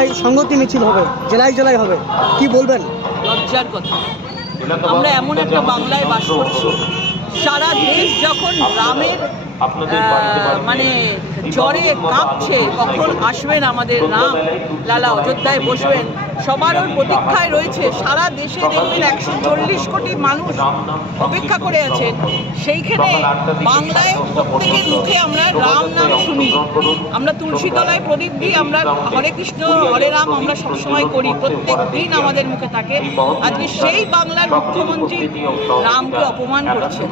জায়গায় সংহতি মিছিল হবে, জেলায় জেলায় হবে, কি বলবেন? লজ্জার কথা। আমরা এমন একটা বাংলায় বাস করছি, সারা দেশ যখন রামের মানে জ্বরে কাঁপছে, কখন আসবেন আমাদের রাম লালা, অযোধ্যায় বসবেন, সবার ওর প্রতীক্ষায় রয়েছে। সারা দেশে দেখবেন 140 কোটি মানুষ অপেক্ষা করে আছেন। সেইখানে বাংলায় প্রত্যেকের মুখে আমরা রাম নাম শুনি, আমরা তুলসীতলায় প্রদীপ দিই, আমরা হরে কৃষ্ণ হরে রাম আমরা সবসময় করি, প্রত্যেক দিন আমাদের মুখে থাকে। আজকে সেই বাংলার মুখ্যমন্ত্রী রামকে অপমান করছে,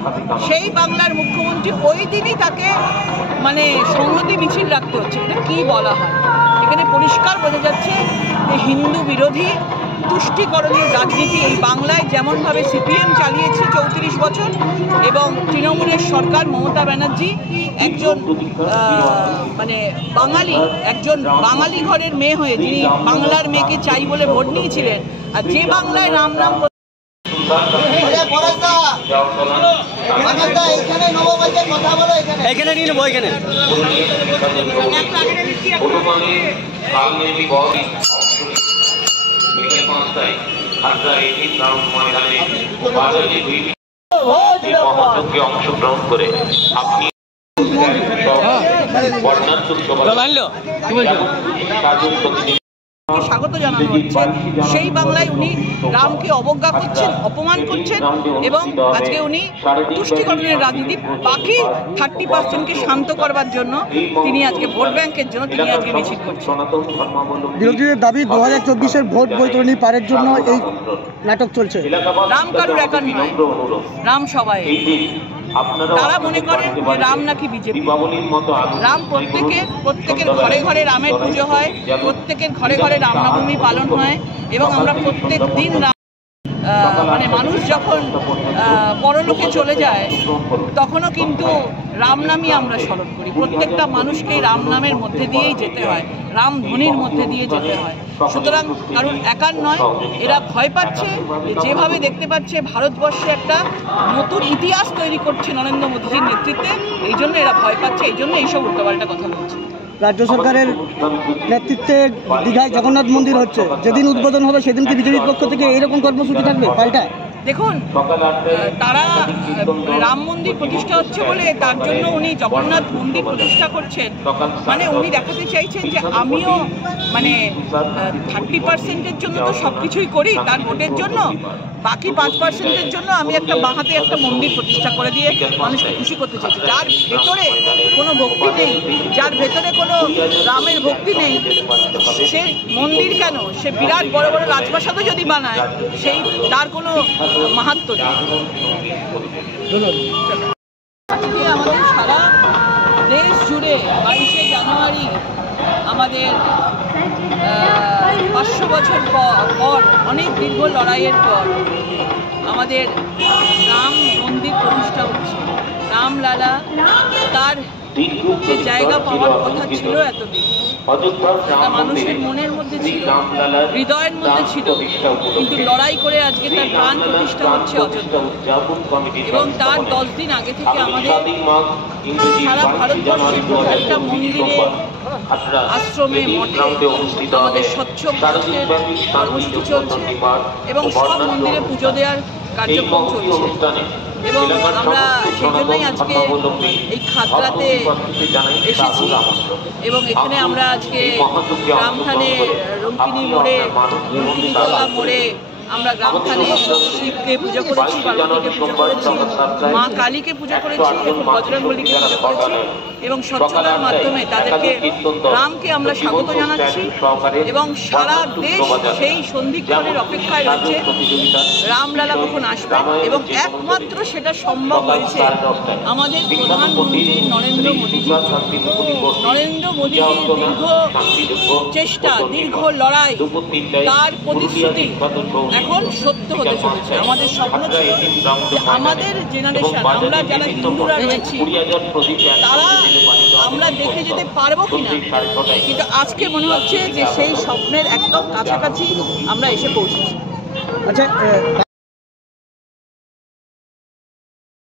সেই বাংলার মুখ্যমন্ত্রী ওই দিনই তাকে মানে সংহতি মিছিল রাখতে হচ্ছে। এটা কি বলা হয়? এখানে পরিষ্কার বোঝা যাচ্ছে যে হিন্দু বিরোধী তুষ্টিকরণীয় রাজনীতি এই বাংলায় যেমনভাবে সিপিএম চালিয়েছে 34 বছর, এবং তৃণমূলের সরকার মমতা ব্যানার্জি একজন মানে একজন বাঙালি ঘরের মেয়ে হয়ে, যিনি বাংলার মেয়েকে চাই বলে ভোট নিয়েছিলেন, আর যে বাংলায় রাম নাম এখানে নিয়ে নেবো, এখানে অংশগ্রহণ করে আপনি স্বাগত জানানো হচ্ছে। সেই বাংলায় উনি রামকে অবজ্ঞা করছেন, অপমান করছেন, এবং আজকে উনি তুষ্টিকরণের রাজনীতি বাকি 30%কে শান্ত করবার জন্য তিনি আজকে ভোট ব্যাংকের জন্য তিনি আজকে মিছিল করছেন। বিরোধীদের দাবি 2024-এর ভোট বৈতরণী পারের জন্য এই নাটক চলছে। রাম কারুর একার নয়, রাম সবাই। তারা মনে করেন যে রাম নাকি বিজেপি। রাম প্রত্যেকের ঘরে ঘরে রামের পুজো হয়, প্রত্যেকের ঘরে ঘরে রামনবমী পালন হয়, এবং আমরা প্রত্যেক দিন মানে মানুষ যখন পরলোকে চলে যায় তখনও কিন্তু রাম নামই আমরা স্মরণ করি। প্রত্যেকটা মানুষকেই রাম নামের মধ্যে দিয়েই যেতে হয়, রাম ধ্বনির মধ্যে দিয়ে যেতে হয়। সুতরাং কারণ একার নয়, এরা ভয় পাচ্ছে, যেভাবে দেখতে পাচ্ছে ভারতবর্ষে একটা নতুন ইতিহাস তৈরি করছে নরেন্দ্র মোদীজির নেতৃত্বে, এই জন্য এরা ভয় পাচ্ছে, এই জন্য এইসব উল্টোপাল্টা কথা বলছে। রাজ্য সরকারের নেতৃত্বে দীঘায় জগন্নাথ মন্দির হচ্ছে, যেদিন উদ্বোধন হবে সেদিন কি বিজেপির পক্ষ থেকে এইরকম কর্মসূচি থাকবে পাল্টা? দেখুন, তারা রাম মন্দির প্রতিষ্ঠা হচ্ছে বলে তার জন্য উনি জগন্নাথ মন্দির প্রতিষ্ঠা করছেন, মানে উনি দেখাতে চাইছেন যে আমিও মানে 30%-এর জন্য তো সব কিছুই করি তার ভোটের জন্য, বাকি 5%-এর জন্য আমি একটা বাঁহাতে একটা মন্দির প্রতিষ্ঠা করে দিয়ে মানুষকে খুশি করতে চাইছি। যার ভেতরে কোনো ভক্তি নেই, যার ভেতরে কোনো রামের ভক্তি নেই, সে মন্দির কেন, সে বিরাট বড় বড় রাজপ্রাসাদও যদি বানায়, সেই তার কোনো মাহাত্ম্য নেই। আজকে আমাদের সারা দেশ জুড়ে 22শে জানুয়ারি আমাদের 500 বছর পর অনেক দীর্ঘ লড়াইয়ের পর আমাদের রাম মন্দির প্রতিষ্ঠা হচ্ছে। রামলালা তার যে জায়গা পাওয়ার কথা ছিল এতদিন, মানুষের মনের মধ্যে ছিল, হৃদয়ের মধ্যে ছিল, কিন্তু লড়াই করে আজকে তার প্রাণ প্রতিষ্ঠা হচ্ছে অযোধ্যা। এবং তার 10 দিন আগে থেকে আমাদের সারা ভারতবর্ষের প্রত্যেকটা মন্দিরে, আশ্রমে, মঠে আমাদের স্বচ্ছ ভারতের কর্মসূচি চলছে, এবং সব মন্দিরে পুজো দেওয়ার কার্যক্রম চলছে। এবং আমরা সেই জন্যই আজকে এই খাতড়াতে এসেছি, এবং এখানে আমরা আজকে গ্রামখানে রঙ্কিনী মোড়ে, রঙ্কিনীতলা মোড়ে আমরা গ্রামখানে শিবকে পুজো করেছি, পার্বতীকে পুজো করেছি, মা কালীকে পুজো করেছি, এবং বজরংবলীকে পুজো করেছি, এবং স্বচ্ছতার মাধ্যমে তাদেরকে রামকে আমরা স্বাগত জানাচ্ছি। এবং সারা দেশ সেই সন্ধিক্ষণের অপেক্ষায় রয়েছে রামলালা কখন আসবেন, এবং একমাত্র সেটা সম্ভব হয়েছে আমাদের প্রধানমন্ত্রী নরেন্দ্র মোদীজির দীর্ঘ চেষ্টা, দীর্ঘ লড়াই, তার প্রতিশ্রুতি এখন সত্য হতে চলেছে। আমাদের স্বপ্ন ছিল যে আমাদের জেনারেশন, আমরা যারা হিন্দুরা রয়েছি, তারা আমরা দেখে যেতে পারবো কিনা, কিন্তু আজকে মনে হচ্ছে যে সেই স্বপ্নের একদম কাছাকাছি আমরা এসে পৌঁছেছি। আচ্ছা,